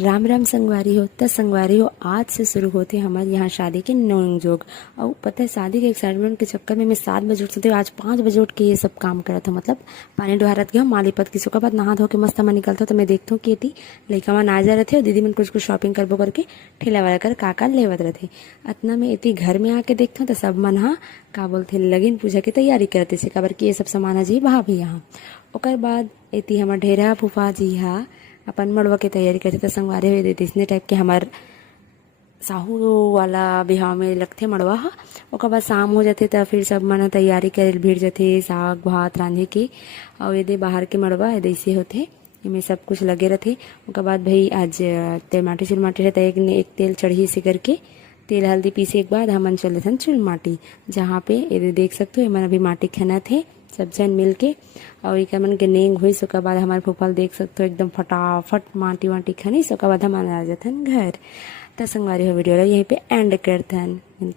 राम राम संगवारी हो। तो संगवारी हो, आज से शुरू होते हमारे यहाँ शादी के नोंग जोग। और पता है शादी के एक्साइटमेंट के चक्कर में मैं 7 बजे उठ सकती हूँ, आज 5 बजे उठ के ये सब काम करा था। मतलब पानी डोहारत गया मालीपत किसी के बाद नहा धो के मस्त मैं निकलता तो मैं देखता हूँ कि थी लड़का मन आ जा रहे थे और दीदी मन कुछ कुछ शॉपिंग करबो करके ठेला वाला कर काका लेवत रहे थे। इतना में इतनी घर में आके देखता हूँ तो सब मन हाँ का बोलते लगिन पूजा की तैयारी करते थे काबर कि ये सब सामान है जी भाभी यहाँ। ओकर बाद इतनी हमार ढेरा फूफा जी हाँ अपन मड़वा के तैयारी करते थे संगवारे हुए देते इसने टाइप के हमार साहू वाला बिहाव में लगते मड़वा हा। ओकर बाद शाम हो जाते तो फिर सब मन तैयारी करे भीड़ जाते साग भात रांधे के। और ये बाहर के मड़वा ऐसे होते इनमें सब कुछ लगे रहते। ओकर बाद भाई आज तेल माटी चुल माटी रहता एक तेल चढ़ी से करके तेल हल्दी पीसे एक बाद हमन चले थे चुल माटी जहाँ पे ये देख सकते हो मन अभी माटी खना थे सब जन मिल के। और एक मन के नेंग हुई सो के बाद हमारे फूफाल देख सकते हो एकदम फटाफट माटी वाटी खनी सो के बाद हमारे आ जाते घर। तो संगवारी हो वीडियो यहीं पे एंड करते हैं।